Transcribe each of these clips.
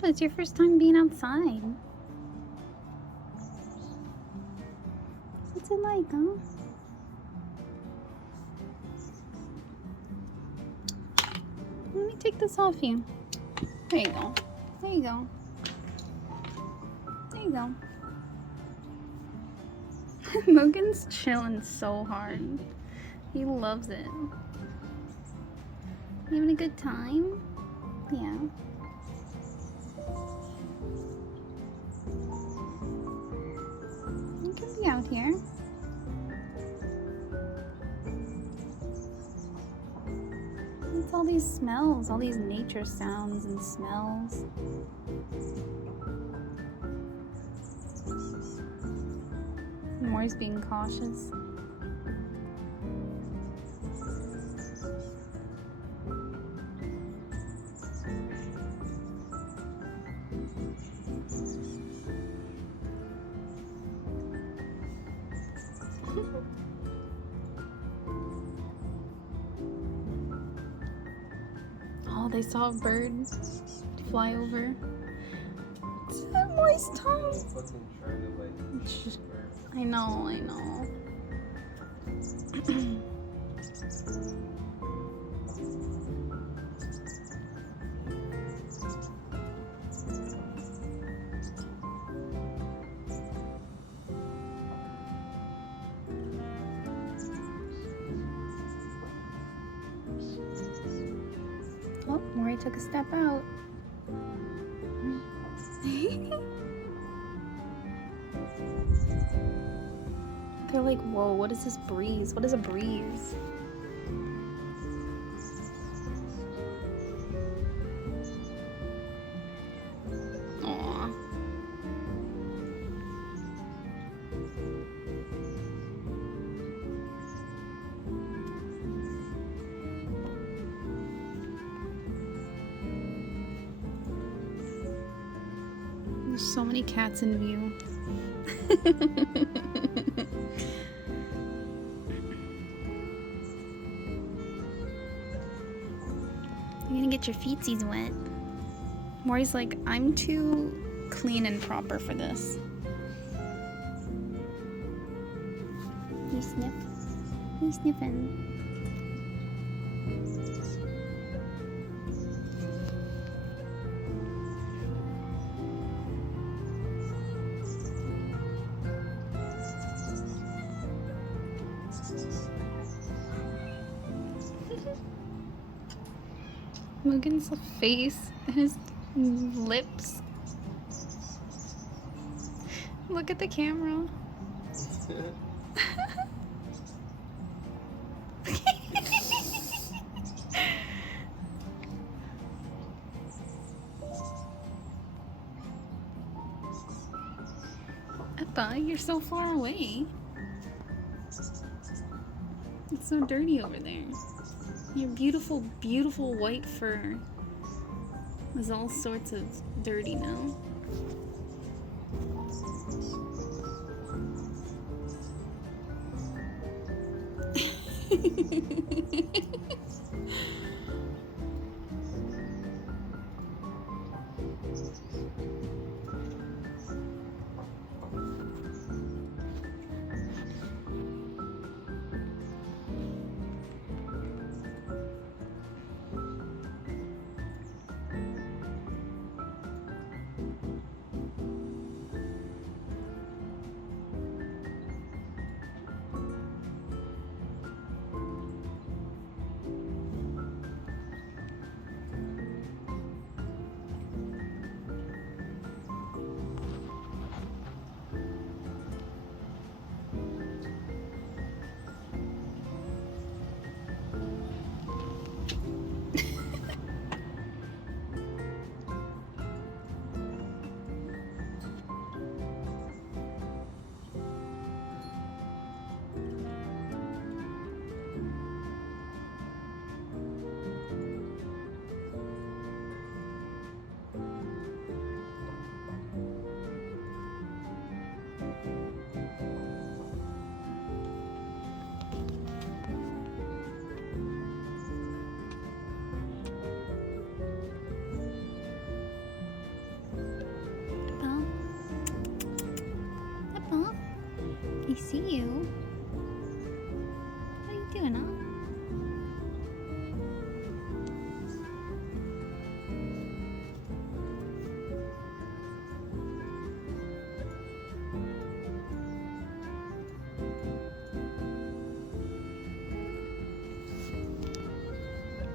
but it's your first time being outside. What's it like, huh? Let me take this off you. There you go. There you go. There you go. Logan's chilling so hard. He loves it. You having a good time? Yeah. You can be out here. It's all these smells, all these nature sounds and smells. Moore's being cautious. Oh, they saw a bird fly over. It's a moist tongue. I know, I know. Oh, Maury took a step out. They're like, whoa, what is this breeze? What is a breeze? Aw. There's so many cats in view. You're gonna get your feetsies wet. Maury's like, I'm too clean and proper for this. You sniff? You sniffing? Logan's face, his lips. Look at the camera. Eppa, you're so far away. It's so dirty over there. Your beautiful, beautiful white fur is all sorts of dirty now. see you. What are you doing, huh?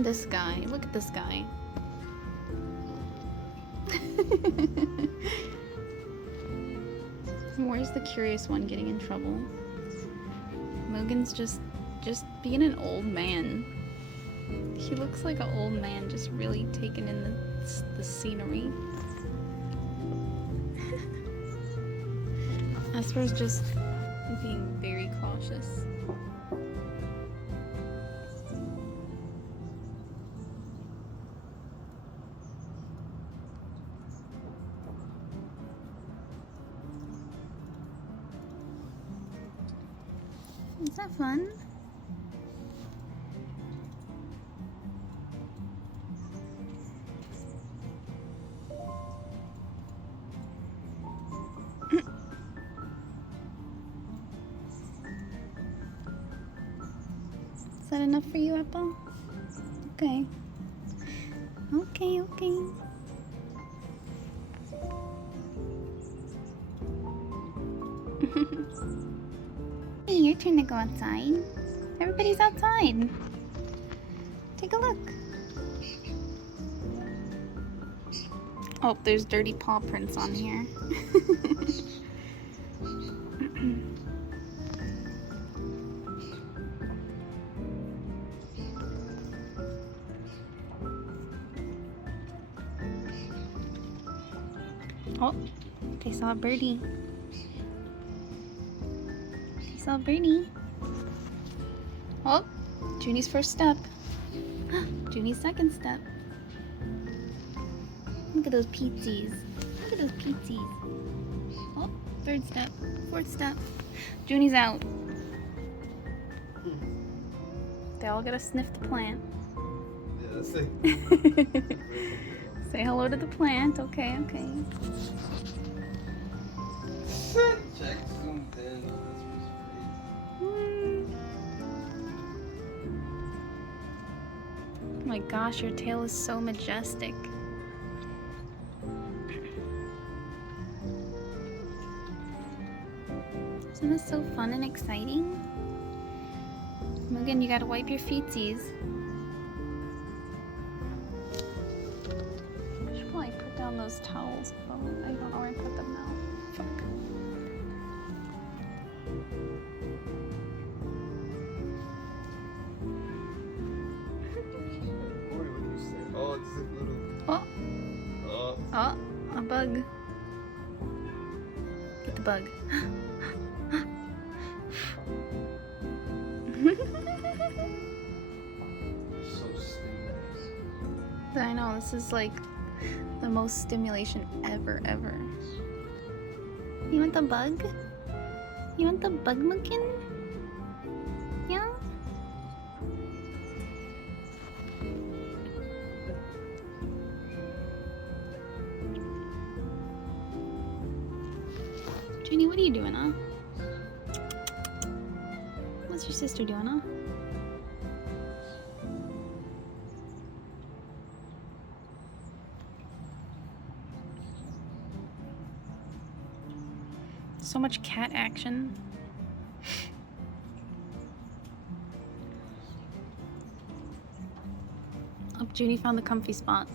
This guy. Look at this guy. Where's the curious one getting in trouble? Mugen's just being an old man. He looks like an old man just really taking in the scenery. Esper's just being very cautious. Is that fun? Is that enough for you, Apple? Okay. Okay, okay. Hey, your turn to go outside. Everybody's outside. Take a look. Oh, there's dirty paw prints on here. Oh, they saw a birdie. They saw a birdie. Oh, Junie's first step. Junie's second step. Look at those pizzas. Look at those pizzas. Oh, third step. Fourth step. Junie's out. They all gotta sniff the plant. Yeah, that's it. Say hello to the plant. Okay, okay. Check zoomed in. Oh, that's Oh my gosh, your tail is so majestic. Isn't this so fun and exciting? Mugen, you gotta wipe your feetsies. I should probably put down those towels. Oh, I don't know where I put them now. Fuck. Oh, it's a little. Oh, Oh. oh, a bug. Get the bug. So stimulating. I know, this is like the most stimulation ever. You want the bug? You want the bug, Mugen? Yeah? Jenny, what are you doing, huh? What's your sister doing, huh? So much cat action. Oh, Junie found the comfy spot.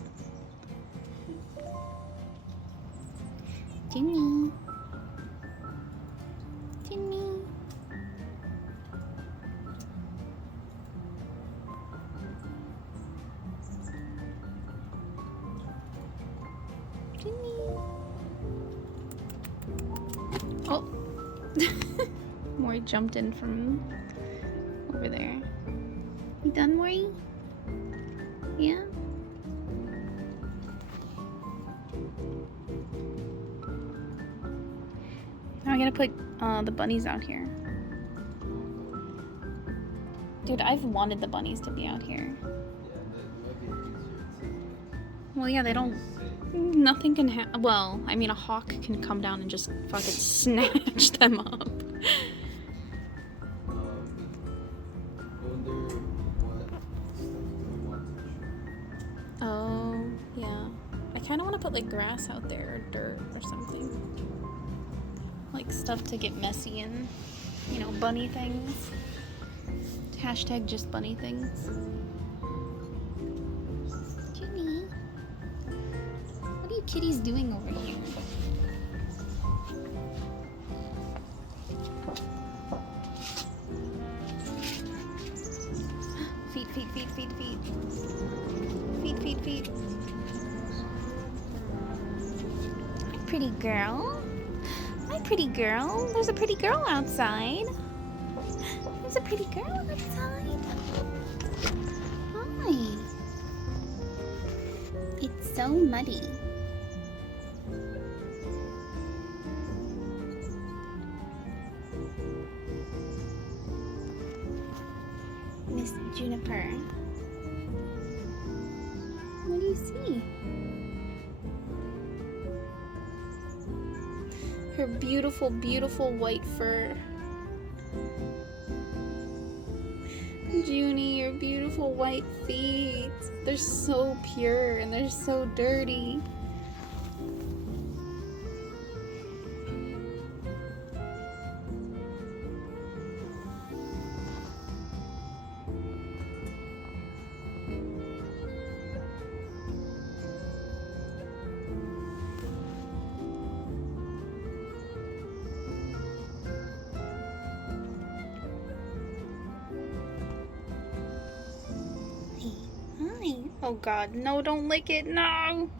Junie. Junie. Junie. Oh. Mori jumped in from over there. You done, Mori? Yeah? Now I gotta put the bunnies out here. Dude, I've wanted the bunnies to be out here. Yeah, that might be easier to. Well, yeah, they don't... Nothing can well, I mean, a hawk can come down and just fucking snatch them up. kind of want to put like grass out there or dirt or something. Like stuff to get messy and, you know, bunny things. Hashtag just bunny things. Kitty. What are you kitties doing over here? Feet, feet, feet, feet, feet. Feet, feet, feet. Hi, pretty girl. Hi, pretty girl. There's a pretty girl outside. There's a pretty girl outside. Hi. It's so muddy. Miss Juniper. What do you see? Her beautiful, beautiful white fur. Junie, your beautiful white feet. They're so pure and they're so dirty. Hi. Oh God, no, don't lick it, no!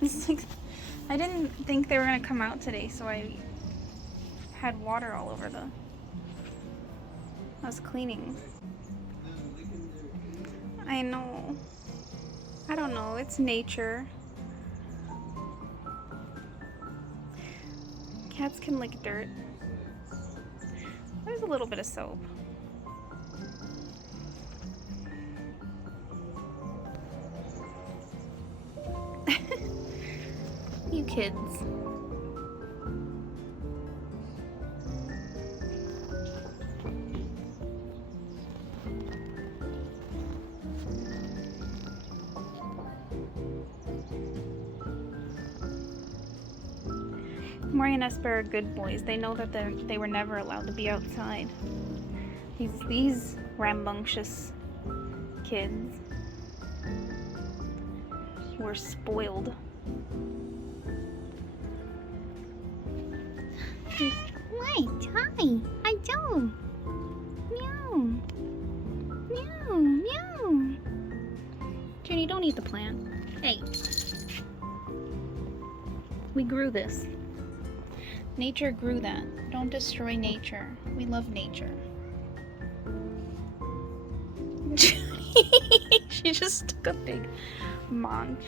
It's like, I didn't think they were gonna come out today, so I had water all over the... I was cleaning. I know. I don't know, it's nature. Cats can lick dirt. There's a little bit of soap. You kids. Maury and Esper are good boys. They know that they were never allowed to be outside. These rambunctious kids were spoiled. Wait, hi, I do. Meow. Meow, meow. Junie, don't eat the plant. Hey. We grew this. Nature grew that. Don't destroy nature. We love nature. Junie, she just took a big munch.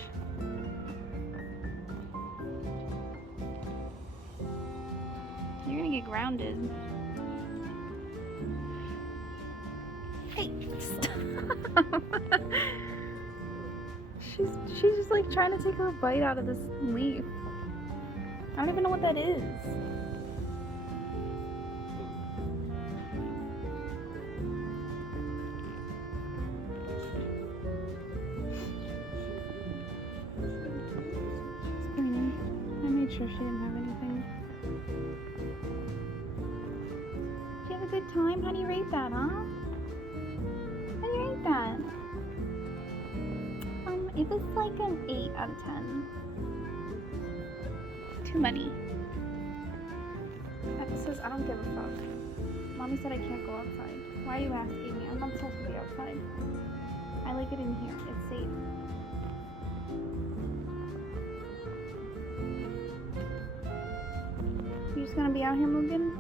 You're gonna get grounded. Hey, stop. She's just like trying to take her bite out of this leaf. I don't even know what that is. I made sure she didn't have anything. Did you have a good time? How do you rate that, huh? How do you rate that? It was like an 8 out of 10. Too many. Peppa says, I don't give a fuck. Mommy said I can't go outside. Why are you asking me? I'm not supposed to be outside. I like it in here. It's safe. You just gonna be out here, Mugen?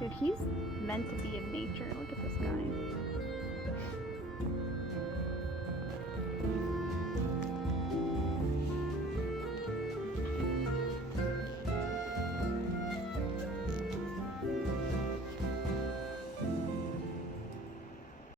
Dude, he's meant to be in nature. Look at this guy.